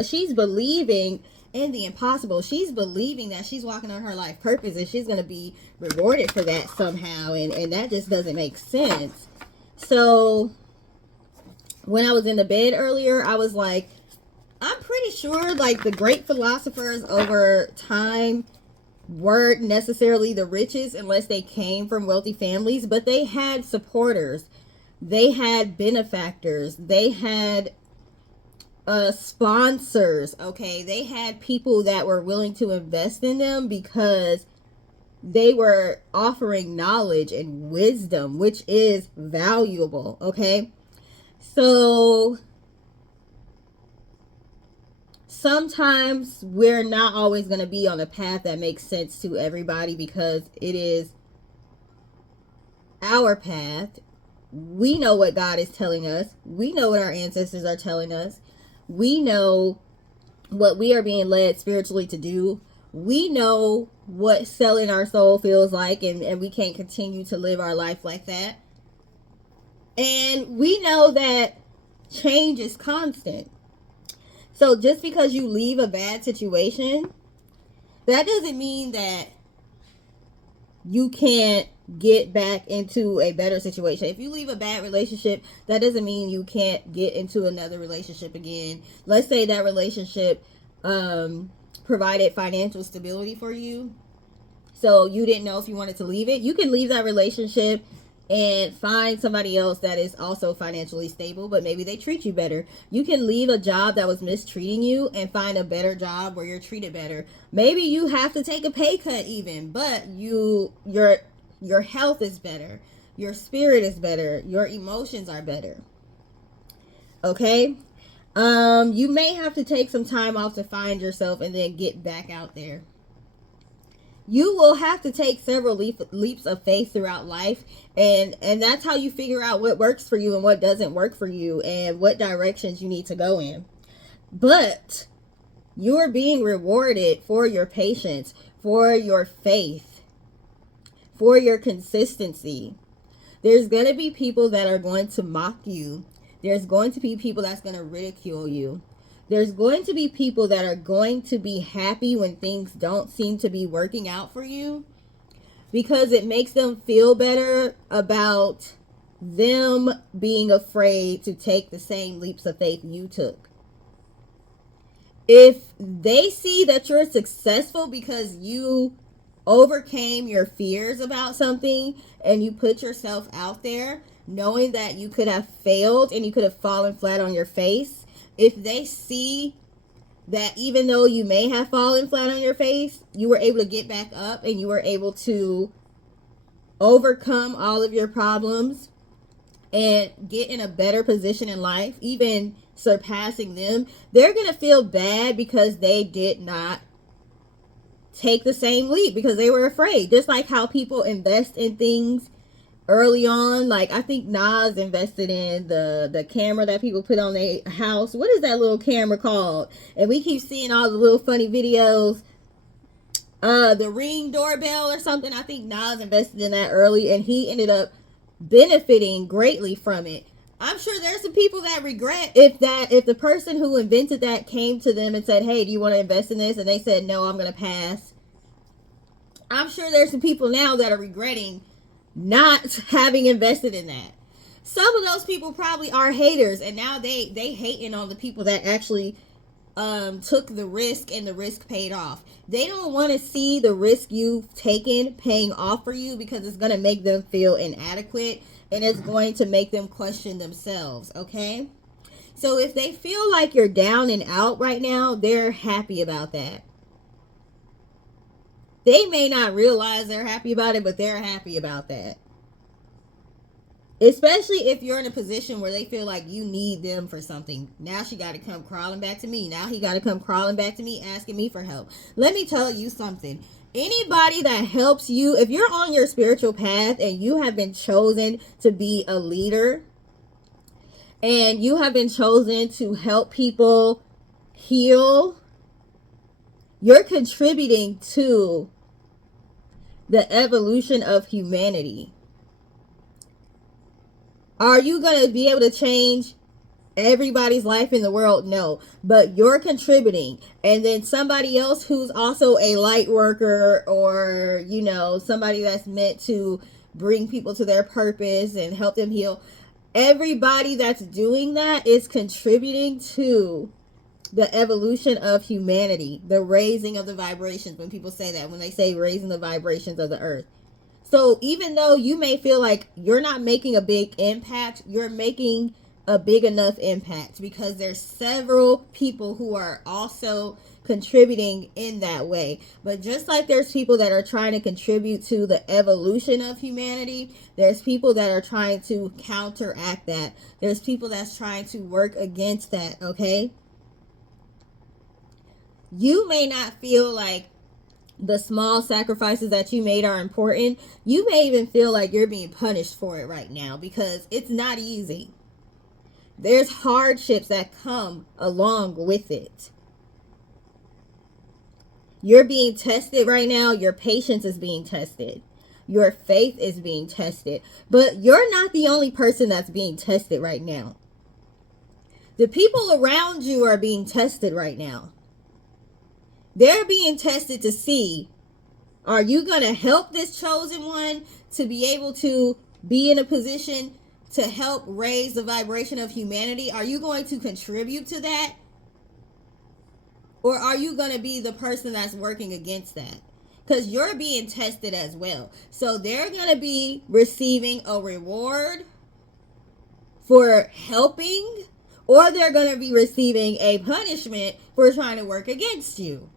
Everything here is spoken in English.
She's believing in the impossible. She's believing that she's walking on her life purpose and she's going to be rewarded for that somehow. And that just doesn't make sense. So when I was in the bed earlier, I was like, I'm pretty sure like the great philosophers over time weren't necessarily the richest unless they came from wealthy families, but they had supporters. They had benefactors. They had sponsors. Okay, they had people that were willing to invest in them because they were offering knowledge and wisdom, which is valuable. Okay, so sometimes we're not always going to be on a path that makes sense to everybody because it is our path. We know what God is telling us. We know what our ancestors are telling us. We know what we are being led spiritually to do. We know what selling our soul feels like, and we can't continue to live our life like that. And we know that change is constant. So just because you leave a bad situation, that doesn't mean that you can't get back into a better situation. If you leave a bad relationship, that doesn't mean you can't get into another relationship again. Let's say that relationship provided financial stability for you, so you didn't know if you wanted to leave it. You can leave that relationship and find somebody else that is also financially stable, but maybe they treat you better. You can leave a job that was mistreating you and find a better job where you're treated better. Maybe you have to take a pay cut even, but your health is better. Your spirit is better. Your emotions are better. Okay? You may have to take some time off to find yourself and then get back out there. You will have to take several leaps of faith throughout life, and that's how you figure out what works for you and what doesn't work for you and what directions you need to go in. But you're being rewarded for your patience, for your faith, for your consistency. There's going to be people that are going to mock you. There's going to be people that's going to ridicule you. There's going to be people that are going to be happy when things don't seem to be working out for you because it makes them feel better about them being afraid to take the same leaps of faith you took. If they see that you're successful because you overcame your fears about something and you put yourself out there knowing that you could have failed and you could have fallen flat on your face, if they see that even though you may have fallen flat on your face, you were able to get back up and you were able to overcome all of your problems and get in a better position in life, even surpassing them, they're going to feel bad because they did not take the same leap because they were afraid. Just like how people invest in things early on, like I think Nas invested in the camera that people put on their house. What is that little camera called? And we keep seeing all the little funny videos. The Ring doorbell or something. I think Nas invested in that early, and he ended up benefiting greatly from it. I'm sure there's some people that regret if the person who invented that came to them and said, "Hey, do you want to invest in this?" and they said, "No, I'm going to pass." I'm sure there's some people now that are regretting not having invested in that. Some of those people probably are haters, and now they hating on the people that actually took the risk and the risk paid off. They don't want to see the risk you've taken paying off for you because it's going to make them feel inadequate and it's going to make them question themselves. Okay, so if they feel like you're down and out right now, they're happy about that. They may not realize they're happy about it, but they're happy about that. Especially if you're in a position where they feel like you need them for something. Now she got to come crawling back to me. Now he got to come crawling back to me asking me for help. Let me tell you something. Anybody that helps you, if you're on your spiritual path and you have been chosen to be a leader and you have been chosen to help people heal, you're contributing to the evolution of humanity. Are you going to be able to change everybody's life in the world? No, but you're contributing. And then somebody else who's also a light worker, or somebody that's meant to bring people to their purpose and help them heal, everybody that's doing that is contributing to the evolution of humanity, the raising of the vibrations. When people say that, when they say raising the vibrations of the earth. So even though you may feel like you're not making a big impact, you're making a big enough impact, because there's several people who are also contributing in that way. But just like there's people that are trying to contribute to the evolution of humanity, there's people that are trying to counteract that. There's people that's trying to work against that, okay? You may not feel like the small sacrifices that you made are important. You may even feel like you're being punished for it right now, because it's not easy. There's hardships that come along with it. You're being tested right now. Your patience is being tested. Your faith is being tested. But you're not the only person that's being tested right now. The people around you are being tested right now. They're being tested to see, are you going to help this chosen one to be able to be in a position to help raise the vibration of humanity? Are you going to contribute to that? Or are you going to be the person that's working against that? Because you're being tested as well. So they're going to be receiving a reward for helping, or they're going to be receiving a punishment for trying to work against you.